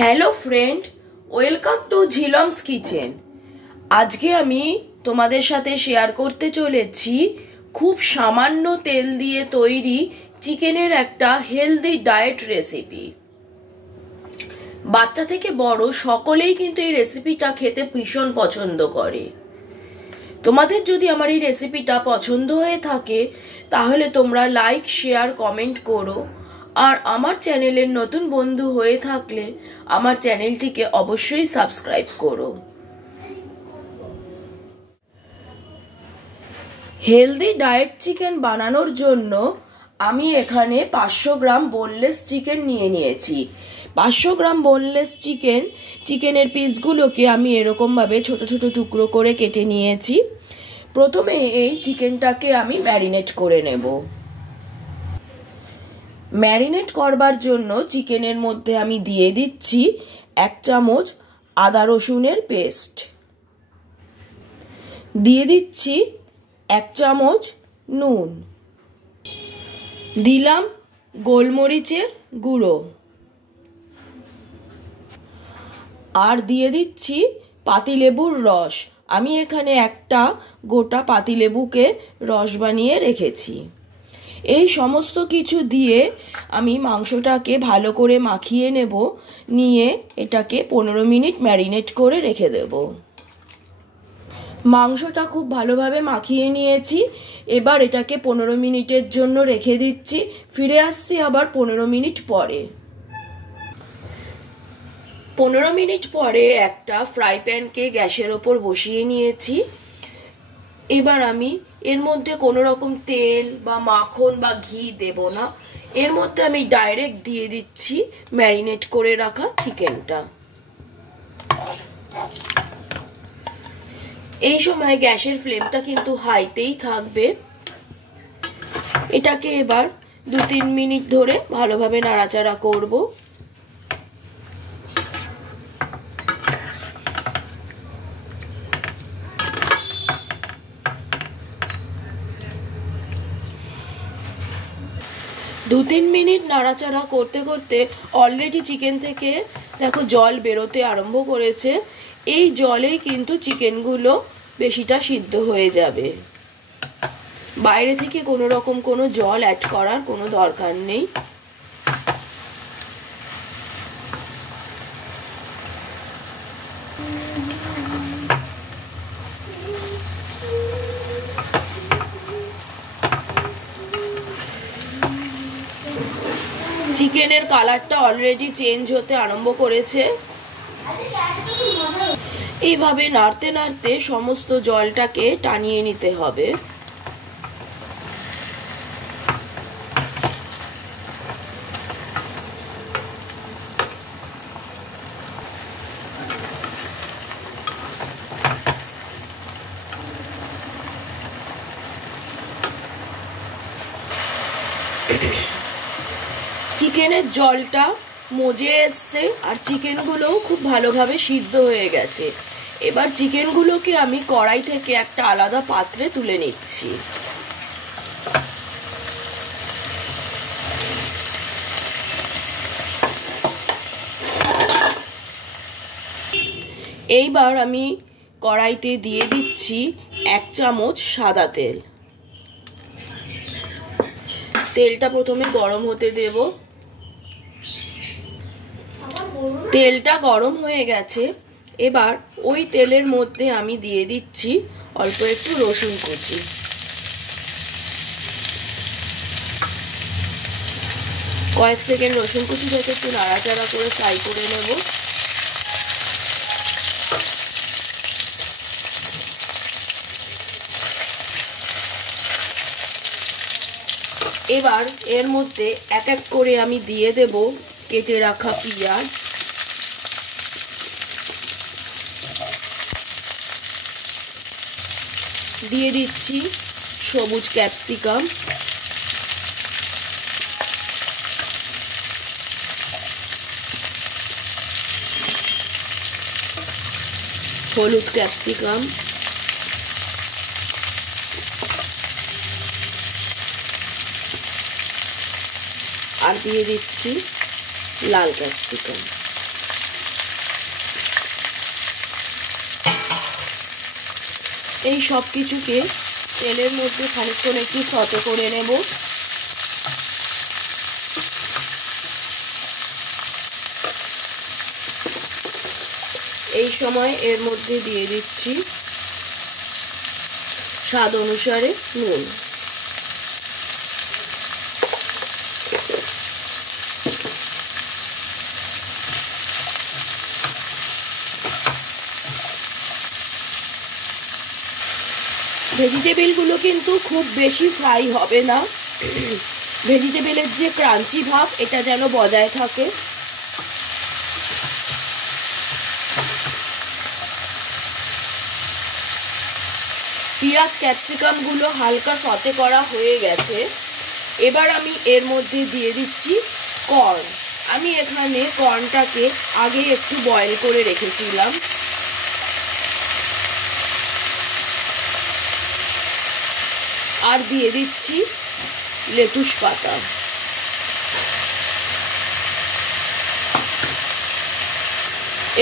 Hello friend, welcome to Jhilam's kitchen. আজকে আমি তোমাদের সাথে শেয়ার করতে চলেছি খুব সামান্য তেল দিয়ে তৈরি চিকেনের একটা হেলদি ডায়েট রেসিপি। বাচ্চা থেকে বড় সকলেই কিন্তু এই রেসিপিটা খেতে ভীষণ পছন্দ করে। তোমাদের যদি আমার এই রেসিপিটা পছন্দ হয়ে থাকে তাহলে তোমরা লাইক, শেয়ার, কমেন্ট করো। আর আমার চ্যানেলের নতুন বন্ধু হয়ে থাকলে আমার চ্যানেলটিকে অবশ্যই সাবস্ক্রাইব করো। হেলদি ডায়েট চিকেন বানানোর জন্য আমি এখানে 500 গ্রাম বোনলেস চিকেন নিয়ে নিয়েছি। 500 গ্রাম বোনলেস চিকেনের পিসগুলোকে আমি এরকমভাবে ছোট ছোট টুকরো করে কেটে নিয়েছি। প্রথমে এই চিকেনটাকে আমি ম্যারিনেট করে নেব। ম্যারিনেট করবার জন্য চিকেনের মধ্যে আমি দিয়ে দিচ্ছি 1 চামচ আদা রসুনের পেস্ট, দিয়ে দিচ্ছি 1 চামচ নুন, দিলাম গোলমরিচের গুঁড়ো, আর দিয়ে দিচ্ছি পাতিলেবুর রস। আমি এখানে একটা গোটা পাতিলেবুকে রস বানিয়ে রেখেছি। এই সমস্ত কিছু দিয়ে আমি মাংসটাকে ভালো করে মাখিয়ে নেব, নিয়ে এটাকে 15 মিনিট ম্যারিনেট করে রেখে দেব। মাংসটা খুব ভালোভাবে মাখিয়ে নিয়েছি। এবার এটাকে 15 মিনিটের জন্য রেখে দিচ্ছি। ফিরে আসছি আবার 15 মিনিট পরে। 15 মিনিট পরে একটা ফ্রাই প্যানকে গ্যাসের ওপর বসিয়ে নিয়েছি। এবার আমি এর মধ্যে কোনো রকম তেল বা মাখন বা ঘি দেব না। এর মধ্যে আমি ডাইরেক্ট দিয়ে দিচ্ছি ম্যারিনেট করে রাখা চিকেনটা। এই সময় গ্যাসের ফ্লেমটা কিন্তু হাইতেই থাকবে। এটাকে এবার 2-3 মিনিট ধরে ভালোভাবে নাড়াচাড়া করব। দু 3 মিনিট নাড়াচাড়া করতে করতে অলরেডি চিকেন থেকে দেখো জল বেরোতে আরম্ভ করেছে। এই জলেই কিন্তু চিকেনগুলো বেশিটা সিদ্ধ হয়ে যাবে। বাইরে থেকে কোনো রকম কোনো জল অ্যাড করার কোনো দরকার নেই। চিকেনের কালারটা অলরেডি চেঞ্জ হতে আরম্ভ করেছে। এইভাবে নাড়তে নাড়তে সমস্ত জলটাকে টানিয়ে নিতে হবে। চিকেনের জলটা মজে এসছে আর চিকেনগুলোও খুব ভালোভাবে সিদ্ধ হয়ে গেছে। এবার চিকেনগুলোকে আমি কড়াই থেকে একটা আলাদা পাত্রে তুলে নিচ্ছি। এইবার আমি কড়াইতে দিয়ে দিচ্ছি 1 চামচ সাদা তেল। তেলটা প্রথমে গরম হতে দেব। তেলটা গরম হয়ে গেছে। এবার ওই তেলের মধ্যে আমি দিয়ে দিচ্ছি অল্প একটু রসুন কুচি। কয়েক সেকেন্ড রসুন কুচি থেকে একটু নাড়াচাড়া করে ফ্রাই করে নেব। এবার এর মধ্যে এক এক করে আমি দিয়ে দেব কেটে রাখা পেঁয়াজ, দিয়ে দিচ্ছি সবুজ ক্যাপসিকাম, হলুদ ক্যাপসিকাম, আর দিয়ে দিচ্ছি লাল ক্যাপসিকাম। এই সব কিছুকে তেলের মধ্যে খানিকক্ষণ একটু সতে করে নেব। এই সময় এর মধ্যে দিয়ে দিচ্ছি স্বাদ অনুসারে নুন। ভেজিটেবিলগুলো কিন্তু খুব বেশি ফ্রাই হবে না, ভেজিটেবিলের যে ক্রাঞ্চি ভাব এটা যেন বজায় থাকে। পেঁয়াজ ক্যাপসিকামগুলো হালকা সতে করা হয়ে গেছে। এবার আমি এর মধ্যে দিয়ে দিচ্ছি কর্ন। আমি এখানে কর্নটাকে আগে একটু বয়েল করে রেখেছিলাম। আর দিয়ে দিচ্ছি লেটুস পাতা।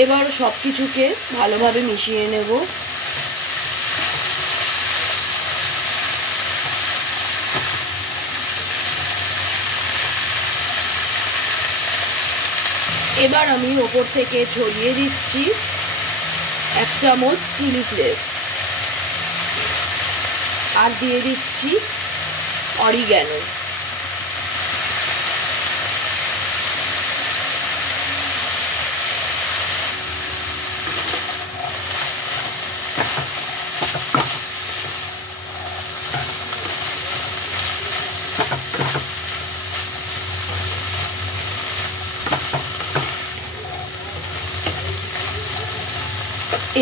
এবার সব কিছুকে ভালোভাবে মিশিয়ে নেব। এবার আমি ওপর থেকে ছড়িয়ে দিচ্ছি 1 চামচ চিলি ফ্লেক্স, আর দিয়ে দিচ্ছি অরিগ্যানো।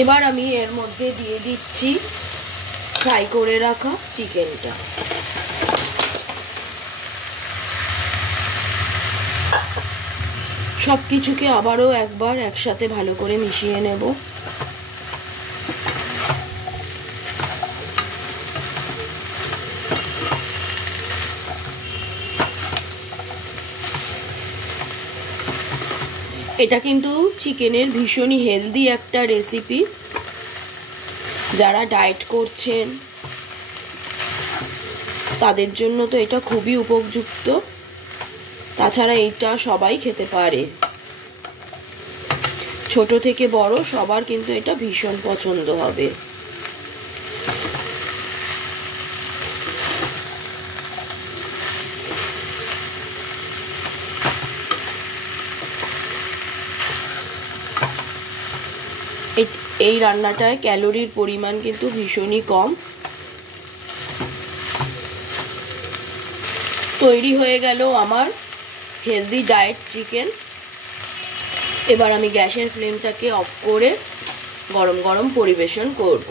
এবার আমি এর মধ্যে দিয়ে দিচ্ছি ফ্রাই করে রাখা চিকেনটা। সব কিছুকে আবারও একবার একসাথে ভালো করে মিশিয়ে নেব। এটা কিন্তু চিকেনের ভীষণই হেলদি একটা রেসিপি। যারা ডায়েট করছেন তাদের জন্য তো এটা খুবই উপযুক্ত। তাছাড়া এটা সবাই খেতে পারে, ছোট থেকে বড় সবার কিন্তু এটা ভীষণ পছন্দ হবে। এই রান্নাটায় ক্যালোরির পরিমাণ কিন্তু ভীষণই কম। তৈরি হয়ে গেল আমার হেলদি ডায়েট চিকেন। এবার আমি গ্যাসের ফ্লেমটাকে অফ করে গরম গরম পরিবেশন করব।